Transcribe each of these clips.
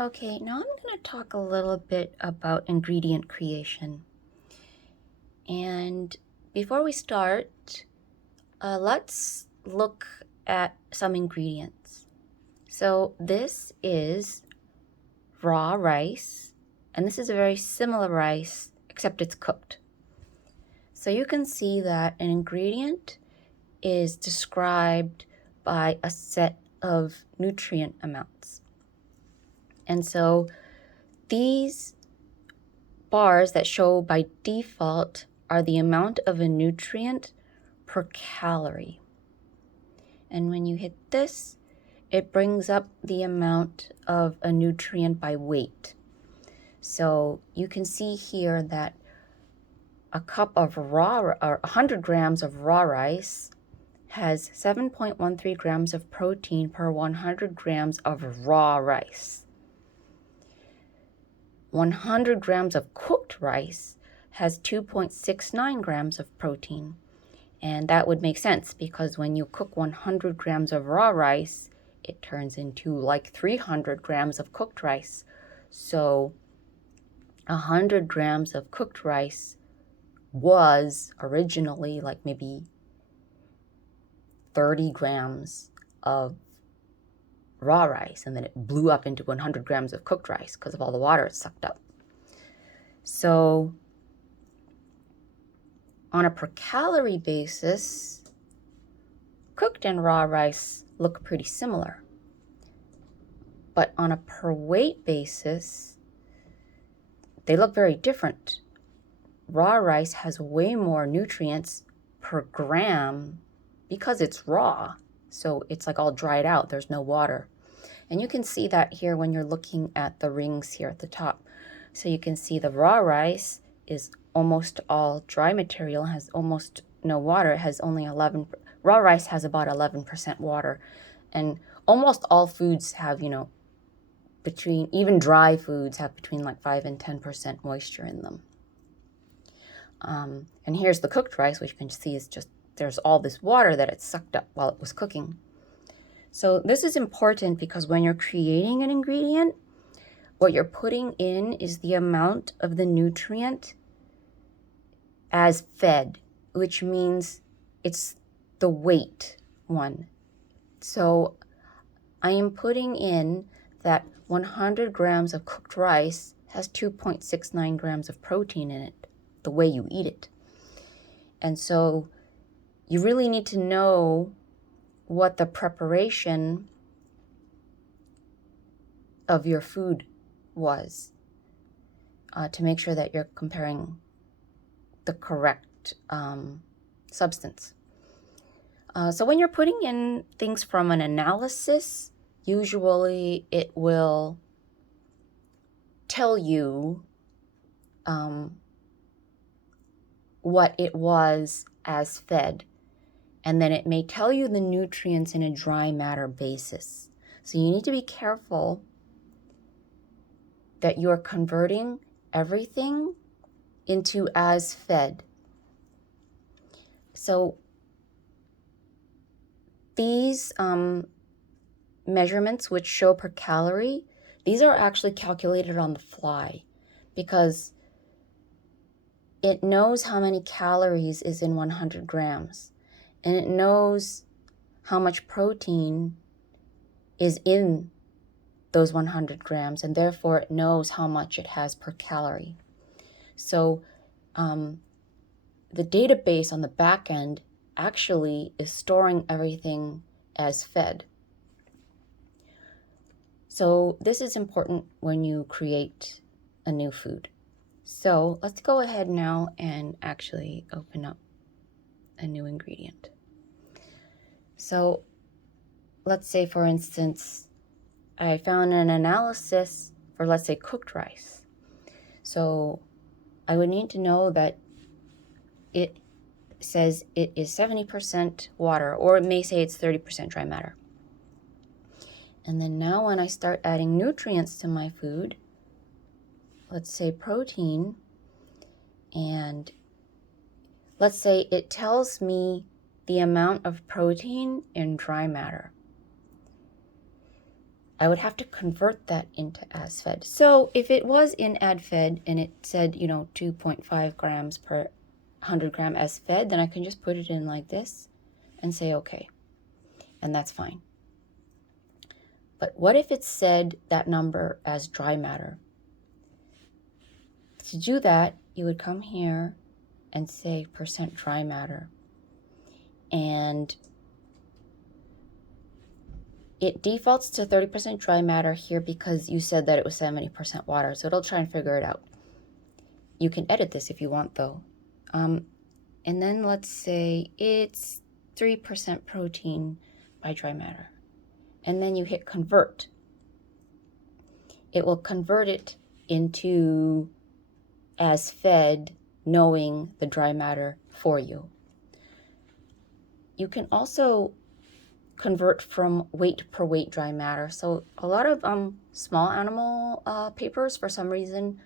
Okay, now I'm going to talk a little bit about ingredient creation. And before we start, let's look at some ingredients. So this is raw rice, and this is a very similar rice, except it's cooked. So you can see that an ingredient is described by a set of nutrient amounts. And so these bars that show by default are the amount of a nutrient per calorie. And when you hit this, it brings up the amount of a nutrient by weight. So you can see here that a cup of raw, or 100 grams of raw rice has 7.13 grams of protein per 100 grams of raw rice. 100 grams of cooked rice has 2.69 grams of protein. And that would make sense because when you cook 100 grams of raw rice, it turns into like 300 grams of cooked rice. So 100 grams of cooked rice was originally like maybe 30 grams of raw rice, and then it blew up into 100 grams of cooked rice because of all the water it sucked up. So on a per calorie basis, cooked and raw rice look pretty similar. But on a per weight basis, they look very different. Raw rice has way more nutrients per gram because it's raw. So it's like all dried out, there's no water. And you can see that here when you're looking at the rings here at the top. So you can see the raw rice is almost all dry material, has almost no water. It has only 11, raw rice has about 11% water. And almost all foods have, even dry foods have between like 5 and 10% moisture in them. And here's the cooked rice, which you can see is just, there's all this water that it sucked up while it was cooking. So this is important because when you're creating an ingredient, what you're putting in is the amount of the nutrient as fed, which means it's the weight one. So I am putting in that 100 grams of cooked rice has 2.69 grams of protein in it, the way you eat it. And so you really need to know what the preparation of your food was to make sure that you're comparing the correct substance. So when you're putting in things from an analysis, usually it will tell you what it was as fed. And then it may tell you the nutrients in a dry matter basis. So you need to be careful that you're converting everything into as fed. So these measurements which show per calorie, these are actually calculated on the fly because it knows how many calories is in 100 grams. And it knows how much protein is in those 100 grams, and therefore it knows how much it has per calorie. So the database on the back end actually is storing everything as fed. So this is important when you create a new food. So let's go ahead now and actually open up a new ingredient. So let's say, for instance, I found an analysis for, let's say, cooked rice. So I would need to know that it says it is 70% water, or it may say it's 30% dry matter. And then now when I start adding nutrients to my food, let's say protein, and let's say it tells me the amount of protein in dry matter. I would have to convert that into as fed. So if it was in add fed and it said, 2.5 grams per 100 gram as fed, then I can just put it in like this and say okay, and that's fine. But what if it said that number as dry matter? To do that, you would come here and say percent dry matter, and it defaults to 30% dry matter here because you said that it was 70% water, so it'll try and figure it out. You can edit this if you want though. And then let's say it's 3% protein by dry matter. And then you hit convert. It will convert it into as fed, knowing the dry matter for you. You can also convert from weight per weight dry matter. So a lot of small animal papers, for some reason,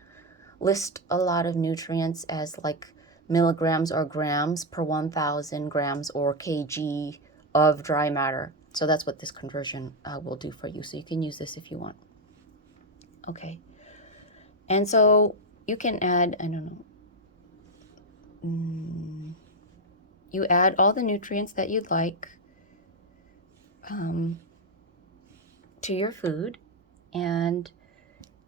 list a lot of nutrients as like milligrams or grams per 1,000 grams or kg of dry matter. So that's what this conversion will do for you. So you can use this if you want. Okay. And so you can add, I don't know, you add all the nutrients that you'd like to your food, and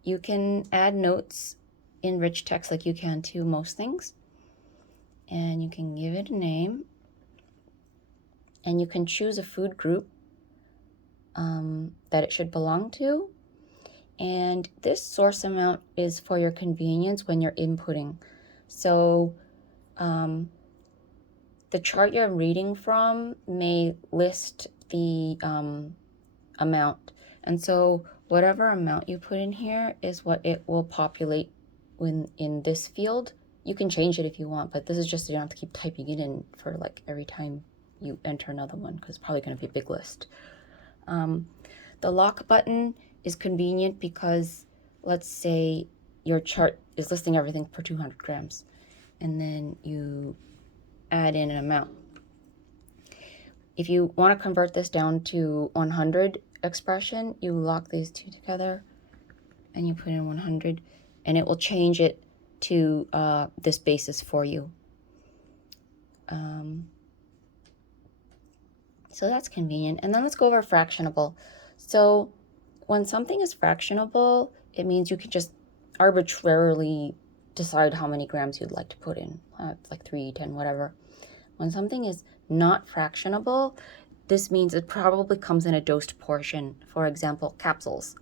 you can add notes in rich text like you can to most things, and you can give it a name, and you can choose a food group that it should belong to. And this source amount is for your convenience when you're inputting. So the chart you're reading from may list the amount, and so whatever amount you put in here is what it will populate when in this field. You can change it if you want, but this is just, you don't have to keep typing it in for like every time you enter another one, because it's probably going to be a big list. The lock button is convenient because let's say your chart is listing everything per 200 grams, and then you add in an amount. If you want to convert this down to 100 expression, you lock these two together and you put in 100, and it will change it to this basis for you. So that's convenient. And then let's go over fractionable. So when something is fractionable, it means you can just arbitrarily decide how many grams you'd like to put in, like 3, 10, whatever. When something is not fractionable, this means it probably comes in a dosed portion, for example, capsules.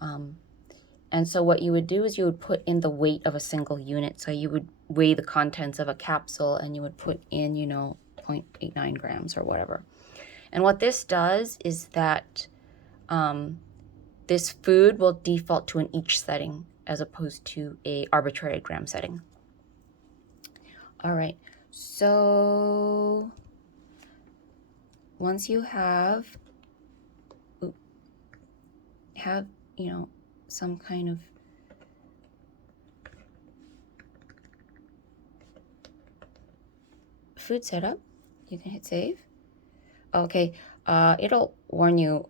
And so what you would do is you would put in the weight of a single unit. So you would weigh the contents of a capsule and you would put in, 0.89 grams or whatever. And what this does is that this food will default to an each setting as opposed to a arbitrary gram setting. All right, so once you have some kind of food setup, you can hit save. Okay, it'll warn you,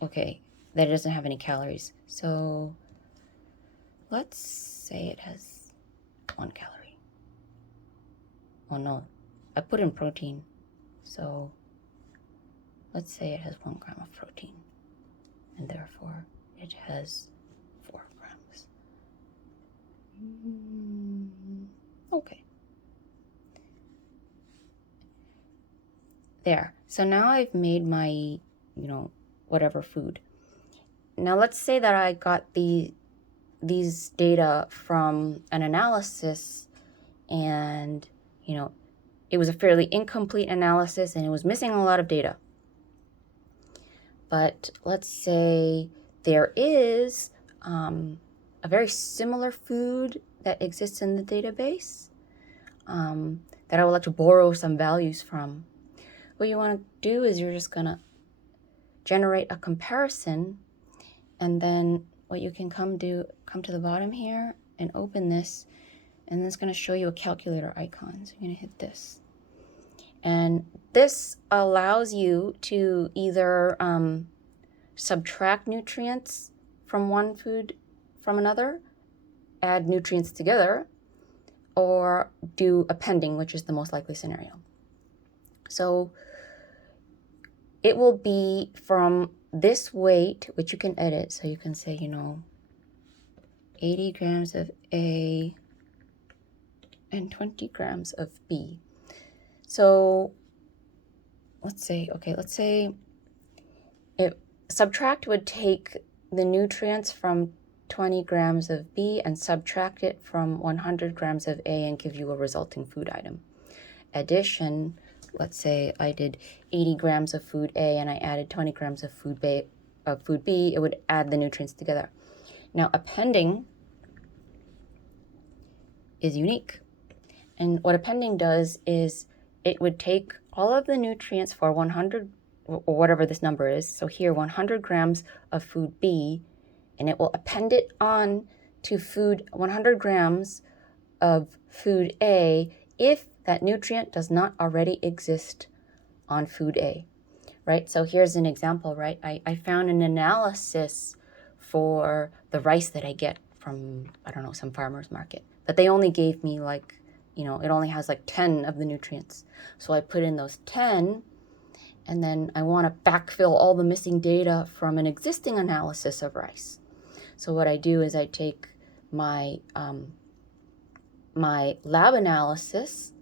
okay, that it doesn't have any calories. So let's say it has 1 calorie. Oh no, I put in protein. So let's say it has 1 gram of protein, and therefore it has 4 grams. Okay. There. So now I've made my, whatever food. Now let's say that I got these data from an analysis, and, it was a fairly incomplete analysis and it was missing a lot of data. But let's say there is a very similar food that exists in the database that I would like to borrow some values from. What you want to do is you're just going to generate a comparison, and then what you can come to the bottom here and open this, and then it's going to show you a calculator icon. So you're going to hit this. And this allows you to either subtract nutrients from one food from another, add nutrients together, or do appending, which is the most likely scenario. So it will be from this weight, which you can edit. So you can say, 80 grams of A and 20 grams of B. So let's say subtract would take the nutrients from 20 grams of B and subtract it from 100 grams of A and give you a resulting food item. Addition, let's say I did 80 grams of food A and I added 20 grams of food B, it would add the nutrients together. Now appending is unique. And what appending does is it would take all of the nutrients for 100, or whatever this number is, so here 100 grams of food B, and it will append it on to 100 grams of food A if that nutrient does not already exist on food A, right? So here's an example, right? I found an analysis for the rice that I get from, I don't know, some farmer's market, but they only gave me like, it only has like 10 of the nutrients. So I put in those 10, and then I want to backfill all the missing data from an existing analysis of rice. So what I do is I take my my lab analysis,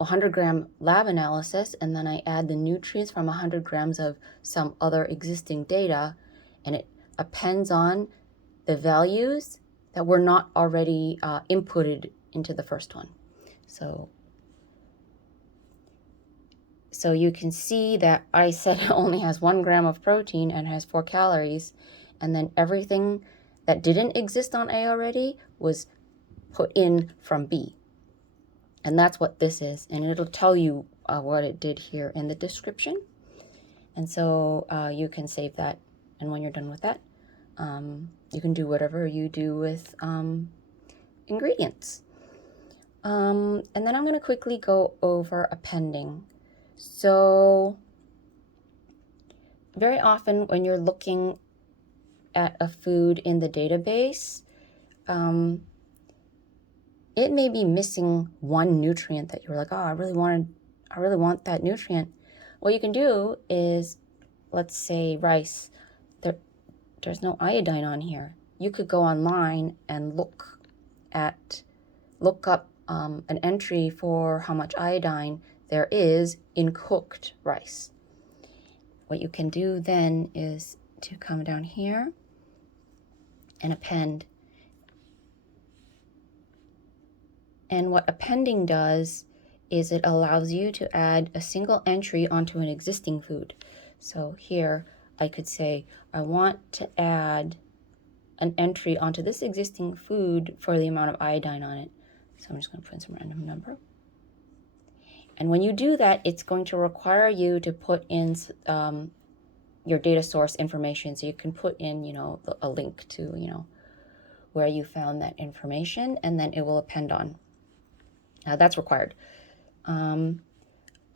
100-gram lab analysis, and then I add the nutrients from 100 grams of some other existing data, and it appends on the values that were not already inputted into the first one. So you can see that I said it only has 1 gram of protein and has 4 calories, and then everything that didn't exist on A already was put in from B. And that's what this is, and it'll tell you what it did here in the description. And so you can save that, and when you're done with that, you can do whatever you do with ingredients. And then I'm going to quickly go over appending. So very often when you're looking at a food in the database, it may be missing one nutrient that you're like, oh, I really want that nutrient. What you can do is, let's say rice, there's no iodine on here. You could go online and look up an entry for how much iodine there is in cooked rice. What you can do then is to come down here and append. And what appending does is it allows you to add a single entry onto an existing food. So here I could say, I want to add an entry onto this existing food for the amount of iodine on it. So I'm just going to put in some random number. And when you do that, it's going to require you to put in your data source information. So you can put in, a link to, where you found that information, and then it will append on. That's required.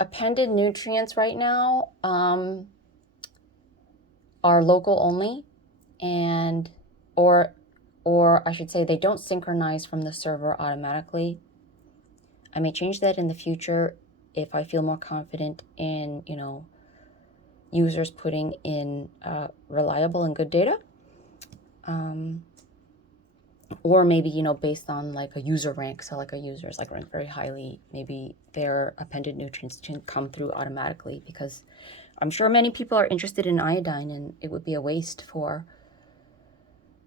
Appended nutrients right now are local only, or I should say they don't synchronize from the server automatically. I may change that in the future if I feel more confident in, users putting in reliable and good data. Or maybe, based on like a user rank. So like a user's like ranked very highly, maybe their appended nutrients can come through automatically, because I'm sure many people are interested in iodine, and it would be a waste for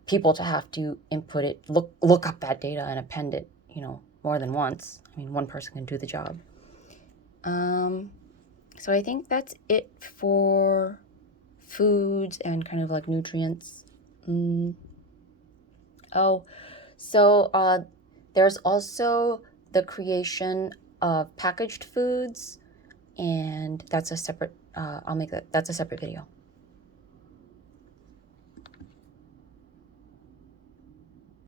people to have to input it, look up that data and append it, more than once. I mean, one person can do the job. So I think that's it for foods and kind of like nutrients. There's also the creation of packaged foods, and that's a separate, that's a separate video.